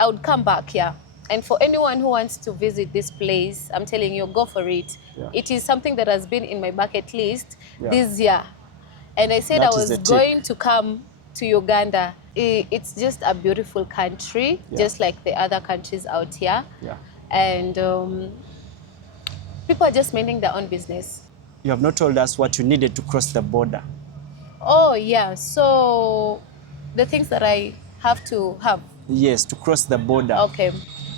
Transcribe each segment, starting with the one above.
I would come back, yeah. And for anyone who wants to visit this place, I'm telling you, go for it. Yeah. It is something that has been in my bucket list Yeah. this year. And I said That I is was a tick. going to come to Uganda. It's just a beautiful country, Yeah. just like the other countries out here. Yeah. And people are just minding their own business. You have not told us what you needed to cross the border. Oh, yeah. So the things that I have to have. Yes, to cross the border. Okay.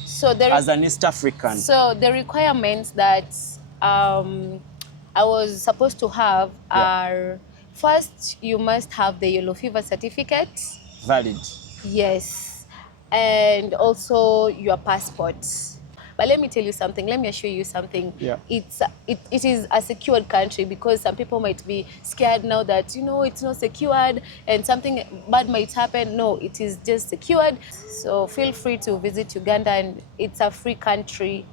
So there As an East African. So the requirements that I was supposed to have are, first, you must have the yellow fever certificate. Valid. Yes. And also your passport. But let me tell you something. Let me assure you something. Yeah. It is a secured country, because some people might be scared now that, it's not secured and something bad might happen. No, it is just secured. So feel free to visit Uganda, and it's a free country.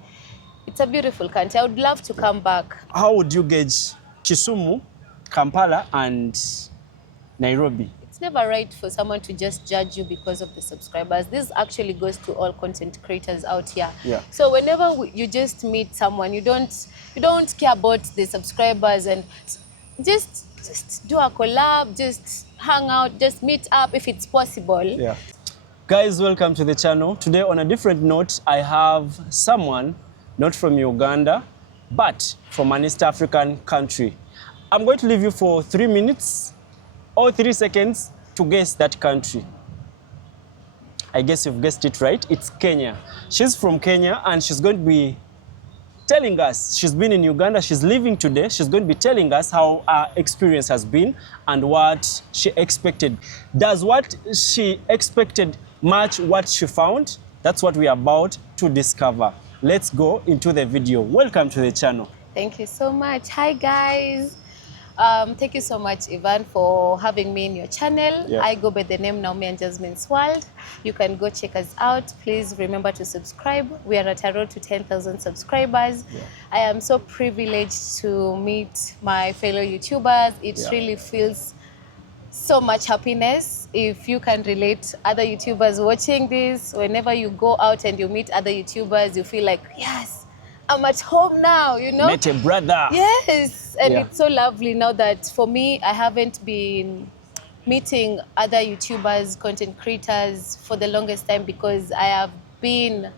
It's a beautiful country. I would love to come back. How would you gauge Kisumu, Kampala, and Nairobi? It's never right for someone to just judge you because of the subscribers. This actually goes to all content creators out here. Yeah. So whenever you just meet someone, you don't care about the subscribers, and just do a collab, just hang out, just meet up if it's possible. Yeah. Guys, welcome to the channel. Today, on a different note, I have someone not from Uganda, but from an East African country. I'm going to leave you for 3 minutes or 3 seconds to guess that country. I guess you've guessed it right. It's Kenya. She's from Kenya, and she's going to be telling us, she's been in Uganda, she's leaving today. She's going to be telling us how her experience has been and what she expected. Does what she expected match what she found? That's what we are about to discover. Let's go into the video. Welcome to the channel. Thank you so much. Hi, guys. Thank you so much, Ivan, for having me in your channel. Yeah. I go by the name Naomi and Jasmine's World. You can go check us out. Please remember to subscribe. We are at a road to 10,000 subscribers. Yeah. I am so privileged to meet my fellow YouTubers. It Yeah. really feels so much happiness. If you can relate, other YouTubers watching this, whenever you go out and you meet other YouTubers, you feel like, yes, I'm at home now, Met a brother. Yes, and Yeah. it's so lovely now that, for me, I haven't been meeting other YouTubers, content creators for the longest time, because I have been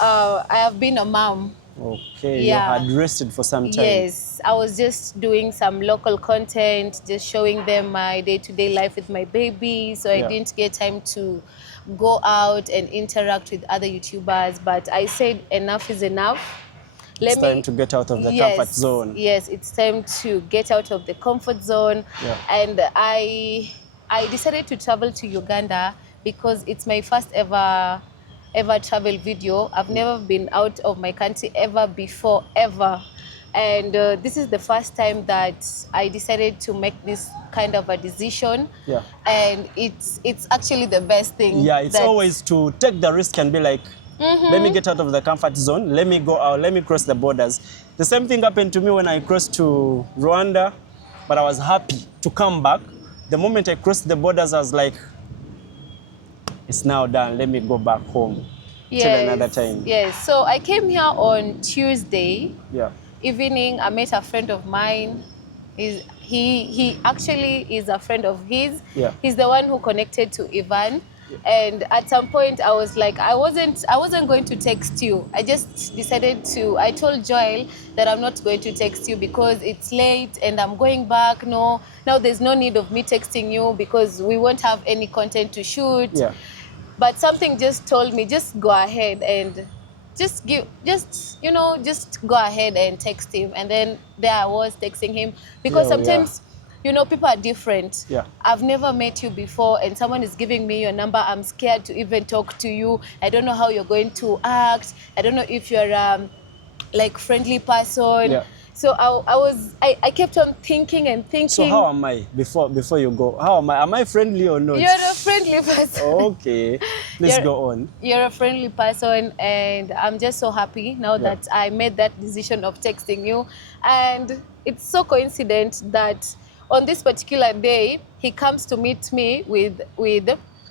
a mom. Okay, Yeah. you had rested for some time. Yes, I was just doing some local content, just showing them my day-to-day life with my baby. So I didn't get time to go out and interact with other YouTubers. But I said enough is enough. It's time to get out of the comfort zone. Yes, it's time to get out of the comfort zone. Yeah. And I decided to travel to Uganda because it's my first ever travel video. I've never been out of my country ever before, ever. And this is the first time that I decided to make this kind of a decision. Yeah. And it's actually the best thing. Yeah, it's always to take the risk and be like, let me get out of the comfort zone. Let me go out. Let me cross the borders. The same thing happened to me when I crossed to Rwanda, but I was happy to come back. The moment I crossed the borders, I was like, it's now done. Let me go back home till another time. Yes. So I came here on Tuesday evening. I met a friend of mine. He actually is a friend of his. Yeah. He's the one who connected to Ivan. And at some point I was like, I wasn't going to text you. I just decided to, I told Joel that I'm not going to text you because it's late and I'm going back. No, now there's no need of me texting you because we won't have any content to shoot. Yeah. But something just told me, just go ahead and just go ahead and text him. And then there I was texting him because sometimes people are different. Yeah. I've never met you before and someone is giving me your number. I'm scared to even talk to you. I don't know how you're going to act. I don't know if you're like friendly person. Yeah. So I kept on thinking and thinking. So how am I before you go? How am I? Am I friendly or not? You're a friendly person. Okay. Please go on. You're a friendly person and I'm just so happy now that I made that decision of texting you. And it's so coincident that on this particular day, he comes to meet me with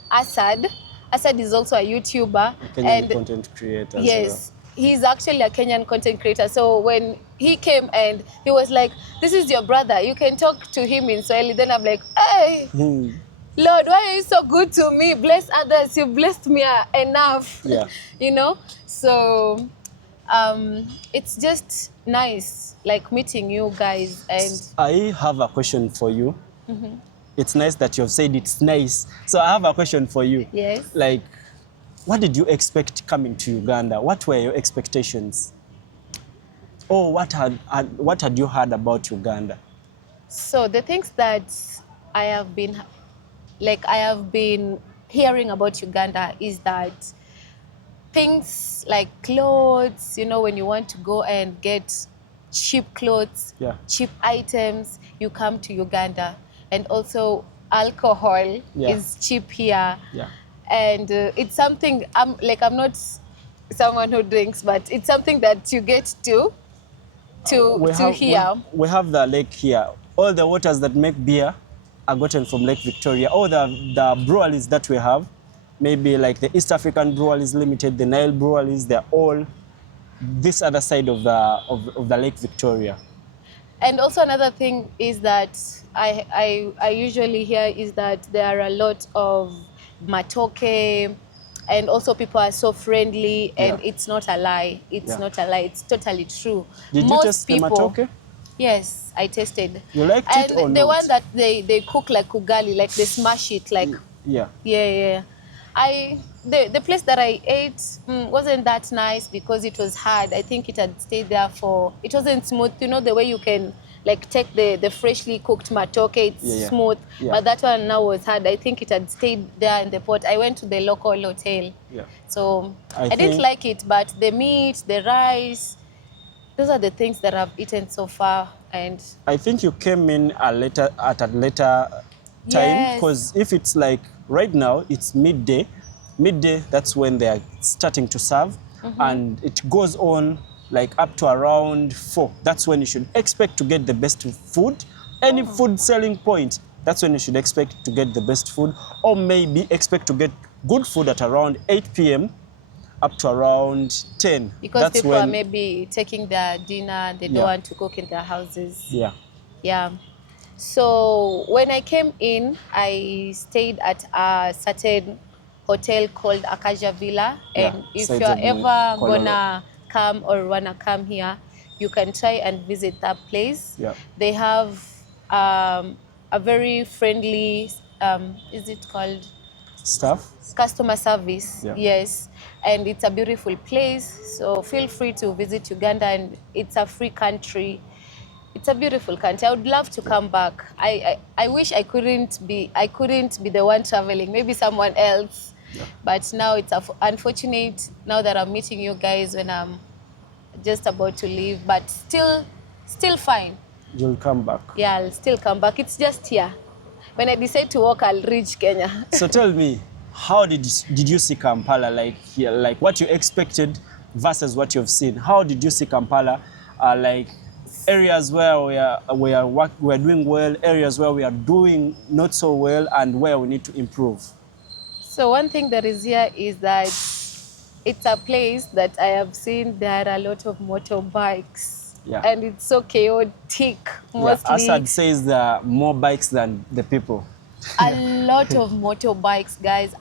Asad. Asad is also a YouTuber. Kenyan And content creator as yes, he's actually a Kenyan content creator. So when he came and he was like, "This is your brother. You can talk to him in Swahili." Then I'm like, "Hey, well. Lord, why are you so good to me? Bless others. You blessed me enough." Yeah. You know. So it's just nice, like meeting you guys. And I have a question for you. It's nice that you've said it's nice. So I have a question for you. yes. Like, what did you expect coming to Uganda? What were your expectations? Or what had you heard about Uganda? So the things that I have been I have been hearing about Uganda is that things like clothes, when you want to go and get cheap clothes, Yeah. cheap items, you come to Uganda. And also alcohol Yeah. is cheap here. Yeah. And it's something, I'm not someone who drinks, but it's something that you get to hear. We have the lake here. All the waters that make beer are gotten from Lake Victoria. All the breweries that we have, maybe like the East African Breweries Limited, the Nile Breweries, they're all this other side of the Lake Victoria. And also another thing is that I usually hear is that there are a lot of matoke, and also people are so friendly, and Yeah. it's not a lie. It's Yeah. not a lie. It's totally true. Did you Most taste the people, matoke? yes, I tasted. You liked it or And the not? one that they cook like ugali, like they smash it, like Yeah. yeah. The place that I ate wasn't that nice because it was hard. I think it had stayed there it wasn't smooth. You know the way you can like take the freshly cooked matoke, it's Yeah. smooth. Yeah. But that one now was hard. I think it had stayed there in the pot. I went to the local hotel. Yeah. So I I didn't think- like it, but the meat, the rice, those are the things that I've eaten so far. And I think you came in at a later time, Yes. because if it's like right now, it's midday. Midday, that's when they are starting to serve, and it goes on like up to around 4. That's when you should expect to get the best food. Any food selling point, that's when you should expect to get the best food, or maybe expect to get good food at around 8 p.m. up to around 10. because That's people when, are maybe taking their dinner, they don't Yeah. want to cook in their houses. yeah. Yeah. So when I came in, I stayed at a certain hotel called Acacia Villa. Yeah, And if sites you're of ever Kololo. gonna come or wanna come here, you can try and visit that place. Yeah. They have a very friendly, is it called? Stuff. Customer service. Yeah. Yes, and it's a beautiful place, so feel free to visit Uganda, and it's a free country. It's a beautiful country. I would love to come back. I wish I couldn't be the one traveling, maybe someone else. Yeah. But now it's unfortunate now that I'm meeting you guys when I'm just about to leave, but still fine. You'll come back. Yeah, I'll still come back. It's just here. When I decide to walk, I'll reach Kenya. So tell me, how did you see Kampala, like here, like what you expected versus what you've seen? How did you see Kampala, like areas where we are doing well, areas where we are doing not so well, and where we need to improve? So one thing that is here is that it's a place that I have seen there are a lot of motorbikes. Yeah. And it's so chaotic, mostly. Yeah, Assad says there are more bikes than the people. A lot of motorbikes, guys.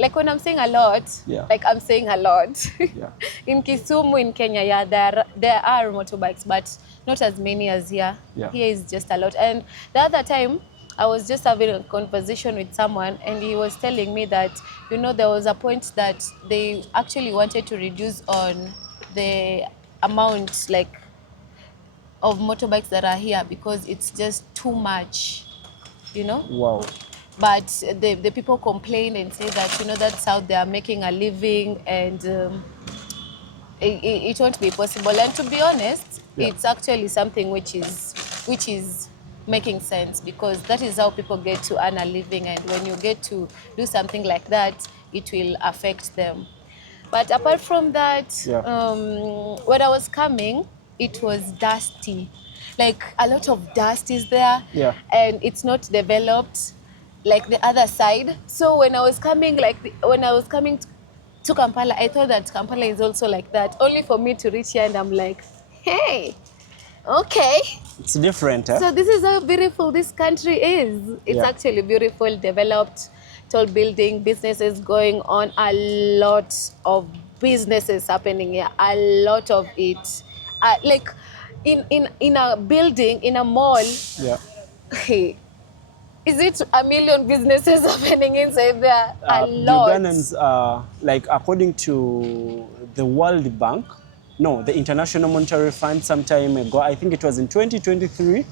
Like when I'm saying a lot, Yeah. like I'm saying a lot. Yeah. In Kisumu, in Kenya, yeah, there are motorbikes, but not as many as here. Yeah. Here is just a lot. And the other time, I was just having a conversation with someone, and he was telling me that, there was a point that they actually wanted to reduce on the amount, like, of motorbikes that are here because it's just too much, Wow. But the people complain and say that, that's how they are making a living, and it won't be possible. And to be honest, Yeah. it's actually something which is making sense, because that is how people get to earn a living, and when you get to do something like that, it will affect them. But apart from that, Yeah. when I was coming, it was dusty. Like, a lot of dust is there, Yeah. and it's not developed. like the other side. So when I was coming, when I was coming to Kampala, I thought that Kampala is also like that. Only for me to reach here and I'm like, hey, okay. It's different, huh? So this is how beautiful this country is. It's Yeah. actually beautiful, developed, tall building, businesses going on, a lot of businesses happening here, a lot of it. Like in a building, in a mall, Yeah. hey, is it a million businesses happening inside there? A The lot. Ugandans, like according to the World Bank, no, the International Monetary Fund some time ago, I think it was in 2023,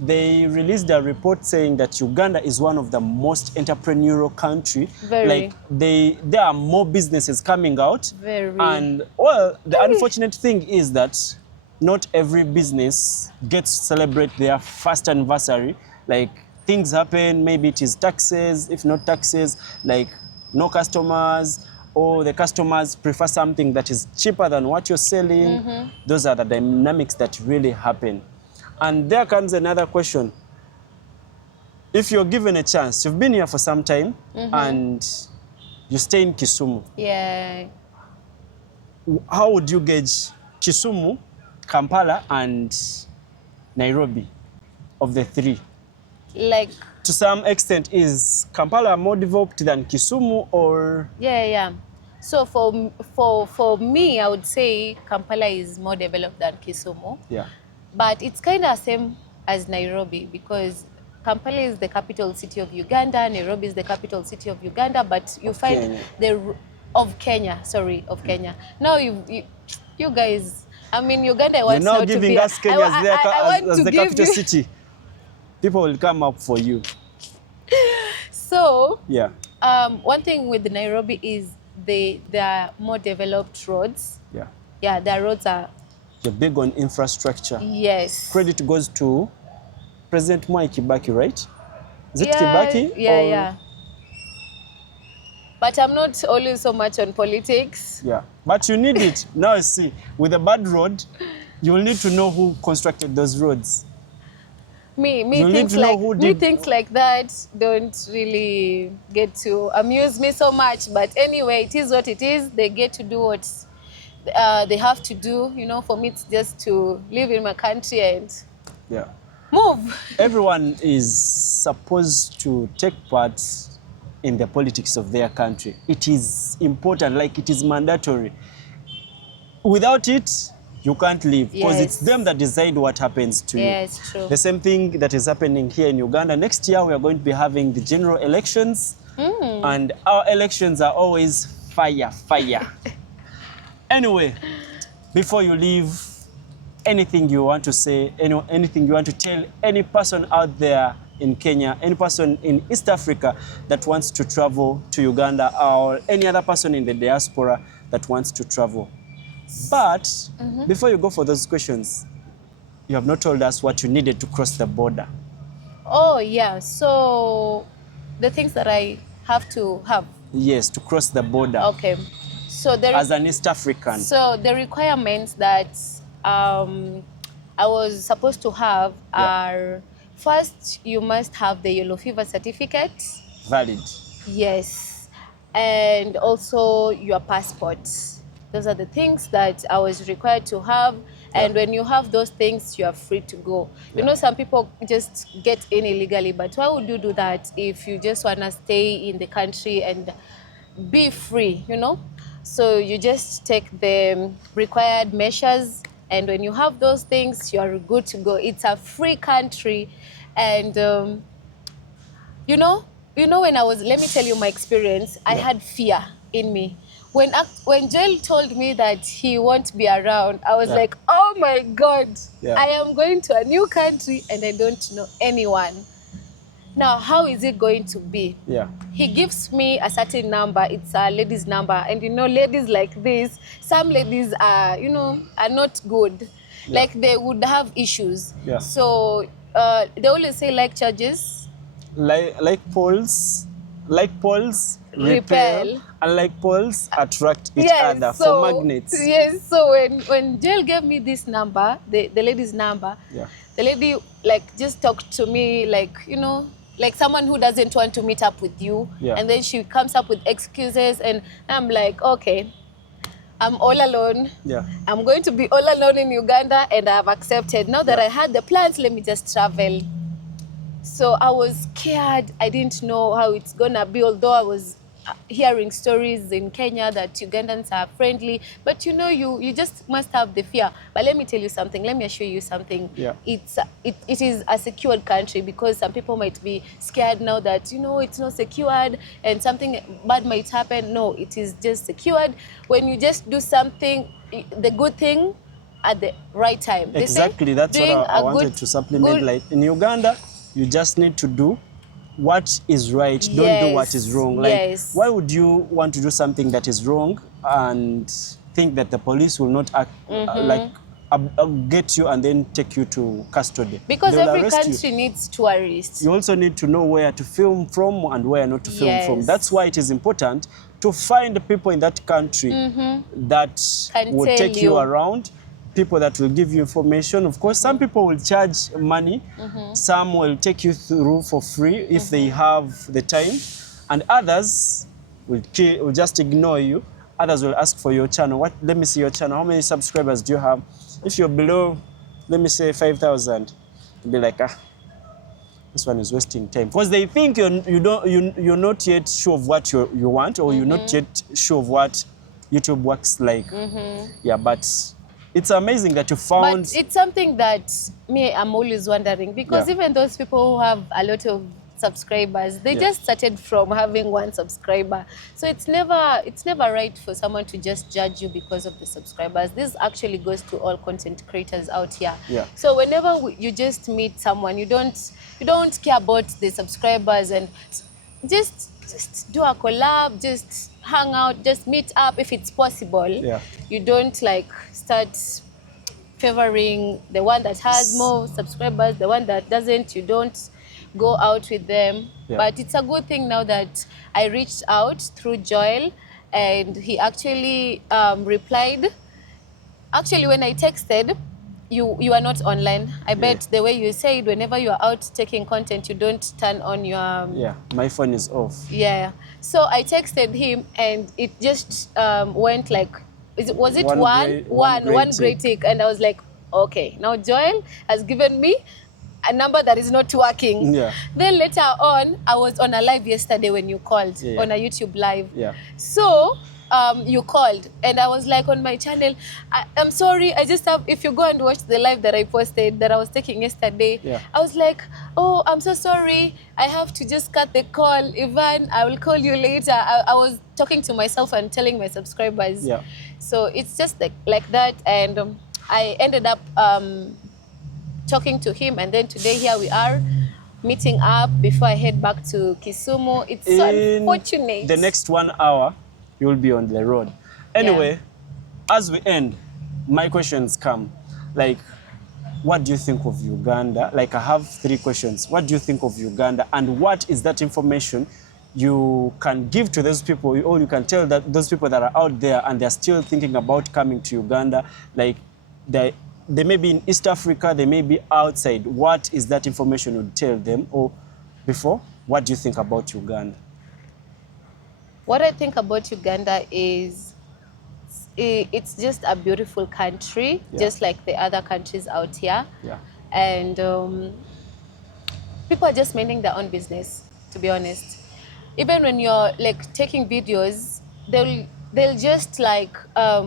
they released a report saying that Uganda is one of the most entrepreneurial country. Very. Like there are more businesses coming out. Very. And well, the unfortunate thing is that not every business gets to celebrate their first anniversary. Like things happen, maybe it is taxes, if not taxes, like no customers, or the customers prefer something that is cheaper than what you're selling. Those are the dynamics that really happen. And there comes another question. If you're given a chance, you've been here for some time and you stay in Kisumu, Yeah. how would you gauge Kisumu, Kampala, and Nairobi of the three? Like, To some extent, is Kampala more developed than Kisumu, or? yeah. So for me, I would say Kampala is more developed than Kisumu. Yeah. But it's kind of same as Nairobi because Kampala is the capital city of Uganda, Nairobi is the capital city of Uganda, but you find Kenya. of Kenya. Now you guys, I mean, Uganda You're wants now now to giving be. us Kenya as the give capital you. city. People will come up for you. So Yeah. one thing with Nairobi is there are more developed roads. Yeah. Yeah, the roads are. You're big on infrastructure. Yes. Credit goes to President Mwai Kibaki, right? Is it Yeah, Kibaki? yeah. But I'm not always so much on politics. Yeah. But you need it. Now see, with a bad road, you will need to know who constructed those roads. Things like that don't really get to amuse me so much. But anyway, it is what it is. They get to do what they have to do. You know, for me, it's just to live in my country and move. Everyone is supposed to take part in the politics of their country. It is important, like it is mandatory. Without it, you can't live because it's them that decide what happens to you. Yes, true. The same thing that is happening here in Uganda. Next year, we are going to be having the general elections, and our elections are always fire. Anyway, before you leave, anything you want to say, anything you want to tell any person out there in Kenya, any person in East Africa that wants to travel to Uganda, or any other person in the diaspora that wants to travel. But before you go for those questions, you have not told us what you needed to cross the border. Oh, yeah. So the things that I have to have. Yes, to cross the border. Okay. So as an East African. So the requirements that I was supposed to have are, first, you must have the yellow fever certificate. Valid. Yes. And also your passport. Those are the things that I was required to have. And when you have those things, you are free to go. You know, some people just get in illegally, but why would you do that if you just want to stay in the country and be free, you know? So you just take the required measures, and when you have those things, you are good to go. It's a free country. And, you know, when I was, let me tell you my experience, I had fear in me. When Joel told me that he won't be around, I was like, oh my God, I am going to a new country and I don't know anyone. Now, how is it going to be? He gives me a certain number. It's a lady's number. And you know, ladies like this, some ladies are, you know, are not good. Like they would have issues. So they always say like charges. Like poles repel, and like poles attract each other for magnets. Yes, so when Jill gave me this number, the lady's number, the lady like just talked to me like, you know, like someone who doesn't want to meet up with you. Yeah. And then she comes up with excuses, and I'm like, okay, I'm all alone. Yeah. I'm going to be all alone in Uganda, and I've accepted. Now that Yeah. I had the plans, let me just travel. So I was scared. I didn't know how it's gonna be, although I was hearing stories in Kenya that Ugandans are friendly. But you know, you just must have the fear. But let me tell you something. Let me assure you something. Yeah. It is a secured country, because some people might be scared now that, you know, it's not secured and something bad might happen. No, it is just secured. When you just do something, the good thing at the right time. Exactly, They say that's what doing I a wanted to supplement. good, Like in Uganda, you just need to do what is right, don't do what is wrong. Like, yes. why would you want to do something that is wrong and think that the police will not act, get you and then take you to custody? Because They'll every arrest country you. needs tourists. You also need to know where to film from and where not to film from. Yes. That's why it is important to find people in that country that Can will tell take you you. around, people that will give you information. Of course, some people will charge money, some will take you through for free if they have the time, and others will just ignore you. Others will ask for your channel. Let me see your channel. How many subscribers do you have? If you're below, let me say 5,000, you'll be like, this one is wasting time, because they think you're not yet sure of what you want, or you're not yet sure of what YouTube works like. Yeah, but it's amazing that you found. But it's something that I'm always wondering, because even those people who have a lot of subscribers, they just started from having one subscriber. So it's never right for someone to just judge you because of the subscribers. This actually goes to all content creators out here. Yeah. So whenever you just meet someone, you don't care about the subscribers, and just do a collab, just hang out, just meet up if it's possible. Yeah. You don't like start favoring the one that has more subscribers, the one that doesn't, you don't go out with them. Yeah. But it's a good thing now that I reached out through Joel, and he actually replied. Actually, when I texted, you are not online. I bet the way you said, whenever you are out taking content, you don't turn on your... Yeah, my phone is off. Yeah. So I texted him, and it just went like, was it one great tick? And I was like, okay, now Joel has given me a number that is not working. Yeah. Then later on, I was on a live yesterday when you called, on a YouTube live. Yeah. So you called, and I was like on my channel, I'm sorry, I just have, if you go and watch the live that I posted that I was taking yesterday, I was like, oh, I'm so sorry, I have to just cut the call. Ivan, I will call you later. I was talking to myself and telling my subscribers. Yeah. So it's just like that, and I ended up talking to him, and then today here we are meeting up before I head back to Kisumu. It's so unfortunate. The next 1 hour, you'll be on the road. Anyway, as we end, my questions come. Like, what do you think of Uganda? Like, I have 3 questions. What do you think of Uganda? And what is that information you can give to those people, or you can tell that those people that are out there and they're still thinking about coming to Uganda? Like, they may be in East Africa, they may be outside. What is that information you'd tell them? Or before, what do you think about Uganda? What I think about Uganda is it's just a beautiful country, just like the other countries out here. Yeah. And people are just minding their own business, to be honest. Even when you're like taking videos, they'll just like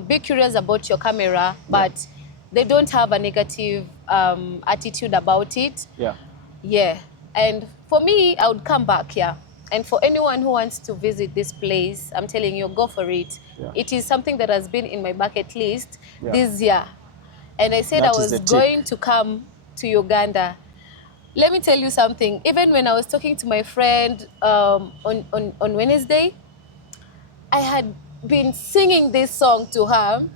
be curious about your camera, but they don't have a negative attitude about it. Yeah. Yeah. And for me, I would come back here. And for anyone who wants to visit this place, I'm telling you, go for it. Yeah. It is something that has been in my bucket list this year. And I said I was going to come to Uganda. Let me tell you something. Even when I was talking to my friend on Wednesday, I had been singing this song to her.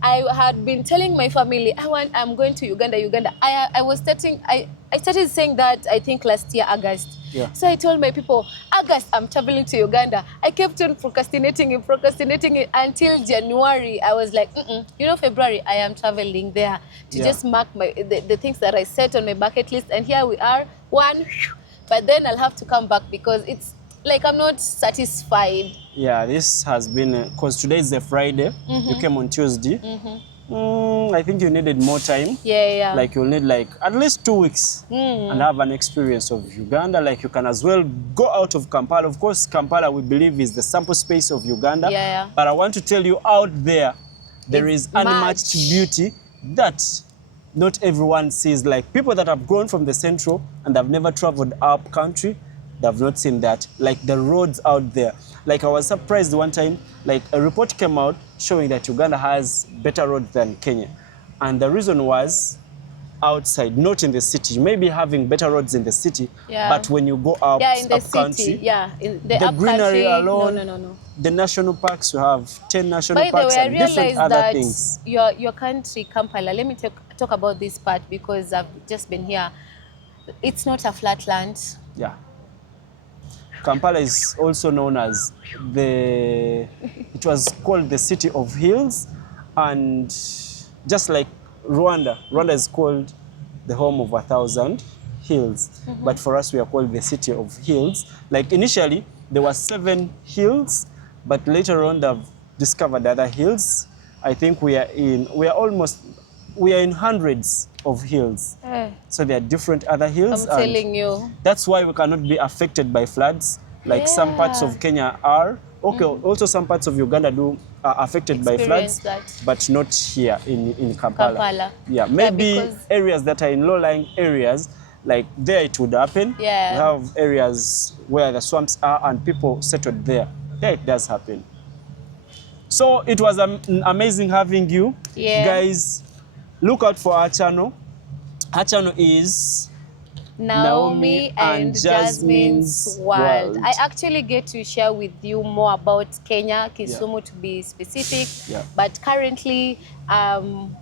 I had been telling my family, I'm going to Uganda. I started saying that, I think, last year, August. Yeah. So I told my people, August, I'm traveling to Uganda. I kept on procrastinating it until January. I was like, February, I am traveling there to just mark the things that I set on my bucket list. And here we are, but then I'll have to come back because it's like I'm not satisfied. Yeah, this has been, because today is a Friday, you came on Tuesday. I think you needed more time. Yeah. Like you'll need like at least 2 weeks and have an experience of Uganda. Like you can as well go out of Kampala. Of course, Kampala we believe is the sample space of Uganda. Yeah. But I want to tell you out there, there It's is unmatched much. beauty that not everyone sees. Like people that have gone from the central and have never traveled up country, they have not seen that. Like the roads out there. Like I was surprised one time, like a report came out showing that Uganda has better roads than Kenya. And the reason was outside, not in the city. You may be having better roads in the city, but when you go up, in the up city, country, in the up greenery country, alone, no. the national parks, you have 10 national By the parks way, I and different realized other that things. your country, Kampala, let me talk about this part because I've just been here. It's not a flat land. Yeah. Kampala is also known as it was called the city of hills, and just like Rwanda is called the home of 1,000 hills. But for us, we are called the city of hills. Like initially, there were 7 hills, but later on they've discovered other hills. I think we are in hundreds of hills. So there are different other hills. I'm telling you. That's why we cannot be affected by floods, like some parts of Kenya are. Okay, also some parts of Uganda are affected by floods, but not here in Kampala. Yeah, maybe areas that are in low-lying areas, like there it would happen. We have areas where the swamps are and people settled there. There it does happen. So it was amazing having you. Guys, look out for our channel. Her channel is Naomi and Jasmine's World. I actually get to share with you more about Kenya, Kisumu to be specific. But currently, I'm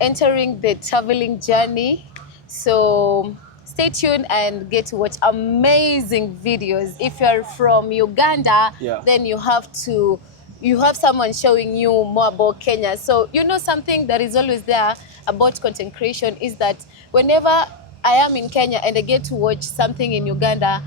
entering the traveling journey. So stay tuned and get to watch amazing videos. If you're from Uganda, then you have someone showing you more about Kenya. So you know something that is always there about content creation is that whenever I am in Kenya and I get to watch something in Uganda,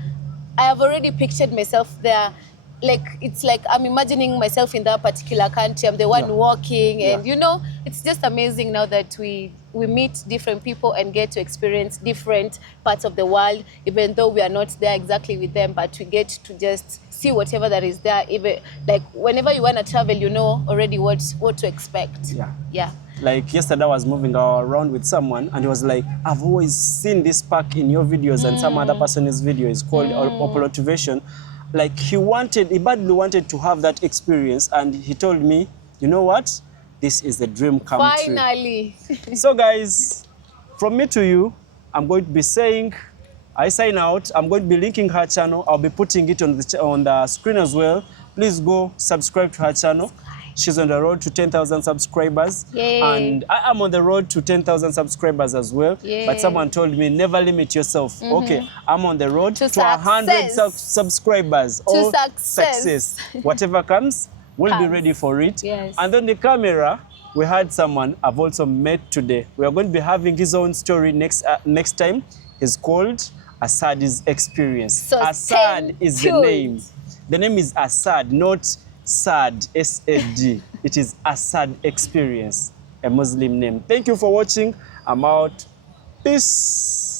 I have already pictured myself there. Like it's like I'm imagining myself in that particular country. I'm the one walking, and you know, it's just amazing now that we meet different people and get to experience different parts of the world, even though we are not there exactly with them, but we get to just see whatever that is there. Even like whenever you want to travel, you know already what to expect. Like yesterday I was moving around with someone and he was like, I've always seen this park in your videos and some other person's video is called Opolotivation. Like he badly wanted to have that experience, and he told me, you know what? This is the dream come true. Finally. So guys, from me to you, I'm going to be saying, I sign out. I'm going to be linking her channel. I'll be putting it on the screen as well. Please go subscribe to her channel. She's on the road to 10,000 subscribers. And I am on the road to 10,000 subscribers as well. But someone told me, never limit yourself. Okay, I'm on the road to 100 subscribers. Or success. Whatever comes, we'll be ready for it. And then the camera, we had someone I've also met today. We are going to be having his own story next time. It's called Asad's Experience. So Asad is the name. The name is Asad, not Sad, S-A-D. It is Asad Experience, a Muslim name. Thank you for watching. I'm out. Peace.